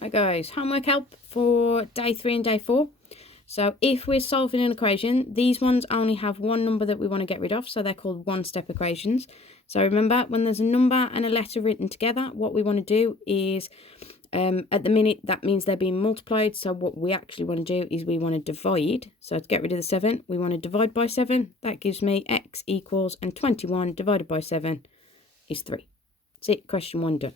Hi guys, homework help for day 3 and day 4. So if we're solving an equation, these ones only have one number that we want to get rid of, so they're called one-step equations. So remember, when there's a number and a letter written together, what we want to do is, at the minute, that means they're being multiplied. So what we actually want to do is we want to divide. So to get rid of the 7, we want to divide by 7. That gives me x equals, and 21 divided by 7 is 3. That's it, question 1 done.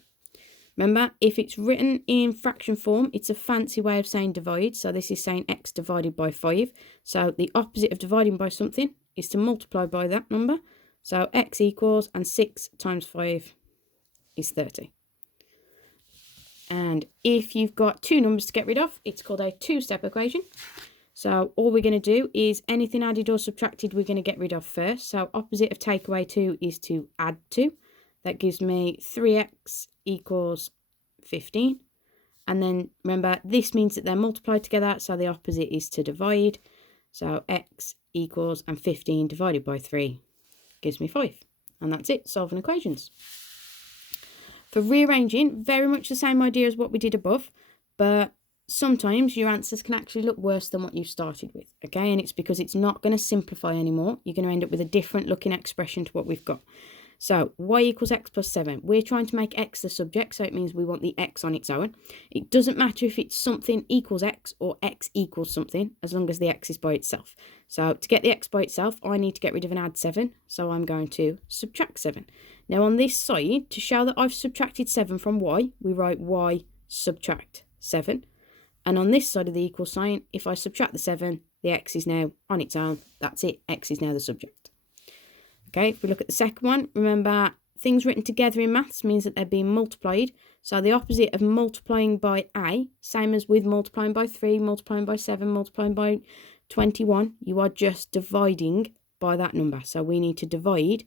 Remember, if it's written in fraction form, it's a fancy way of saying divide. So this is saying x divided by 5. So the opposite of dividing by something is to multiply by that number. So x equals, and 6 times 5 is 30. And if you've got two numbers to get rid of, it's called a two-step equation. So all we're going to do is anything added or subtracted, we're going to get rid of first. So opposite of take away 2 is to add 2. That gives me 3x equals 15. And then remember, this means that they're multiplied together, so the opposite is to divide. So x equals, and 15 divided by 3 gives me 5. And that's it, solving equations. For rearranging, very much the same idea as what we did above, but sometimes your answers can actually look worse than what you started with, okay? And it's because it's not going to simplify anymore. You're going to end up with a different looking expression to what we've got. So y equals x plus 7. We're trying to make x the subject, so it means we want the x on its own. It doesn't matter if it's something equals x or x equals something, as long as the x is by itself. So to get the x by itself, I need to get rid of an add 7, so I'm going to subtract 7. Now on this side, to show that I've subtracted 7 from y, we write y subtract 7. And on this side of the equal sign, if I subtract the 7, the x is now on its own. That's it, x is now the subject. Okay, if we look at the second one, remember, things written together in maths means that they're being multiplied. So the opposite of multiplying by a, same as with multiplying by 3, multiplying by 7, multiplying by 21, you are just dividing by that number. So we need to divide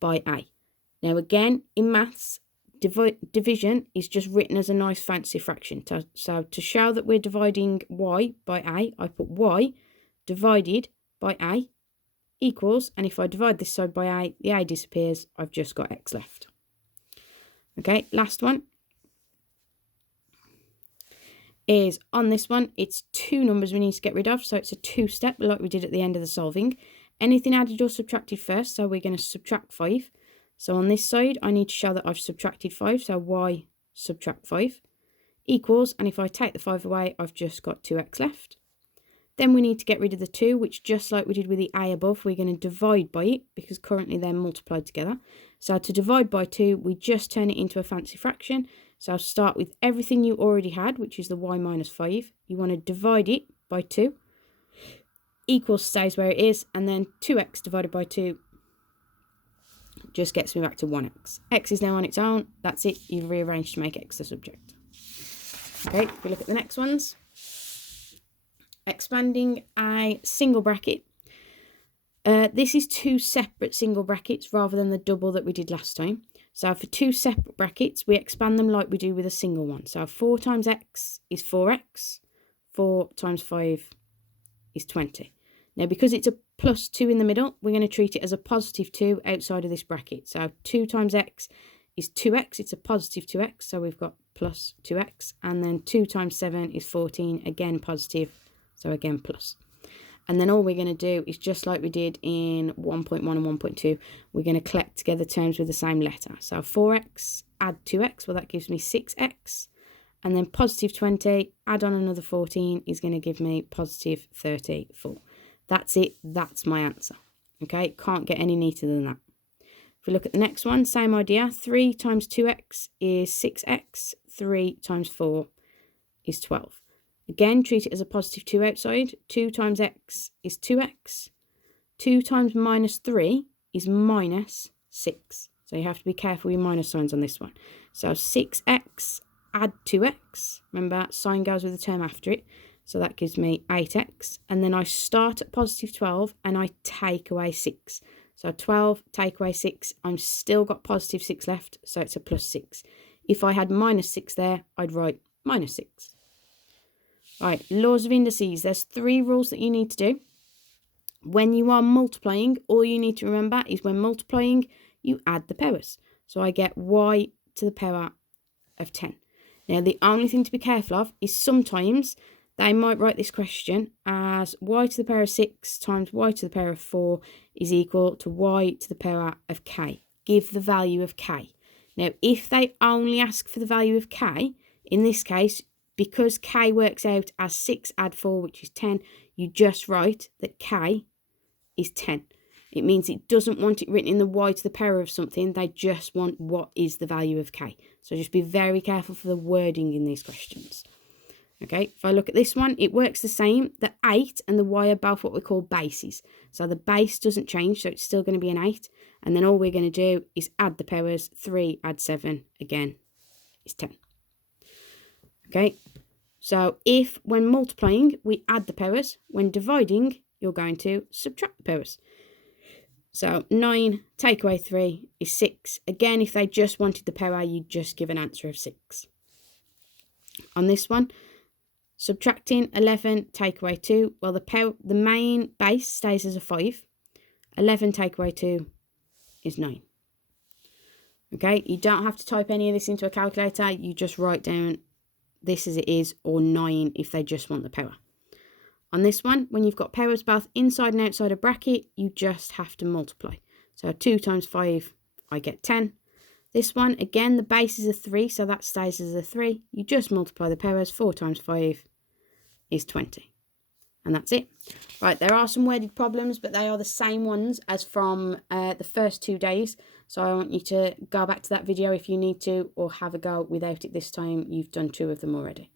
by a. Now again, in maths, division is just written as a nice fancy fraction. So to show that we're dividing y by a, I put y divided by a equals, and if I divide this side by a, the a disappears, I've just got x left. Okay, last one is on this one, it's two numbers we need to get rid of, so it's a two-step like we did at the end of the solving. Anything added or subtracted first, so we're going to subtract 5. So on this side, I need to show that I've subtracted 5, so y subtract 5 equals, and if I take the 5 away, I've just got 2x left. Then we need to get rid of the 2, which just like we did with the a above, we're going to divide by it because currently they're multiplied together. So to divide by 2, we just turn it into a fancy fraction. So I'll start with everything you already had, which is the y minus 5. You want to divide it by 2. Equals stays where it is, and then 2x divided by 2 just gets me back to 1x. X is now on its own. That's it. You've rearranged to make x the subject. Okay, if we look at the next ones. Expanding a single bracket. This is two separate single brackets rather than the double that we did last time. So for two separate brackets, we expand them like we do with a single one. So 4 times x is 4x. 4 times 5 is 20. Now, because it's a plus 2 in the middle, we're going to treat it as a positive 2 outside of this bracket. So 2 times x is 2x. It's a positive 2x, so we've got plus 2x. And then 2 times 7 is 14, again positive. So again, plus. And then all we're going to do is just like we did in 1.1 and 1.2, we're going to collect together terms with the same letter. So 4x, add 2x, well, that gives me 6x. And then positive 20, add on another 14 is going to give me positive 34. That's it. That's my answer. Okay, can't get any neater than that. If we look at the next one, same idea. 3 times 2x is 6x. 3 times 4 is 12. Again, treat it as a positive 2 outside. 2 times x is 2x. 2 times minus 3 is minus 6. So you have to be careful with minus signs on this one. So 6x, add 2x. Remember, sign goes with the term after it. So that gives me 8x. And then I start at positive 12 and I take away 6. So 12, take away 6. I'm still got positive 6 left, so it's a plus 6. If I had minus 6 there, I'd write minus 6. Right, laws of indices. There's 3 rules that you need to do. When you are multiplying, all you need to remember is when multiplying, you add the powers. So I get y to the power of 10. Now, the only thing to be careful of is sometimes they might write this question as y to the power of 6 times y to the power of 4 is equal to y to the power of k. Give the value of k. Now, if they only ask for the value of k, in this case, because k works out as 6 add 4, which is 10, you just write that k is 10. It means it doesn't want it written in the y to the power of something. They just want what is the value of k. So just be very careful for the wording in these questions. Okay, if I look at this one, it works the same. The 8 and the y are both what we call bases. So the base doesn't change, so it's still going to be an 8. And then all we're going to do is add the powers. 3 add 7, again, is 10. Okay, so if when multiplying, we add the powers, when dividing, you're going to subtract the powers. So 9 take away 3 is 6. Again, if they just wanted the power, you just give an answer of 6. On this one, subtracting 11 take away 2, well, the main base stays as a 5. 11 take away 2 is 9. Okay, you don't have to type any of this into a calculator. You just write down this as it is, or 9 if they just want the power. On this one, when you've got powers both inside and outside a bracket, you just have to multiply. So 2 times 5, I get 10. This one, again, the base is a 3, so that stays as a 3. You just multiply the powers. 4 times 5 is 20. And that's it. Right, there are some worded problems, but they are the same ones as from the first 2 days. So I want you to go back to that video if you need to, or have a go without it this time. You've done 2 of them already.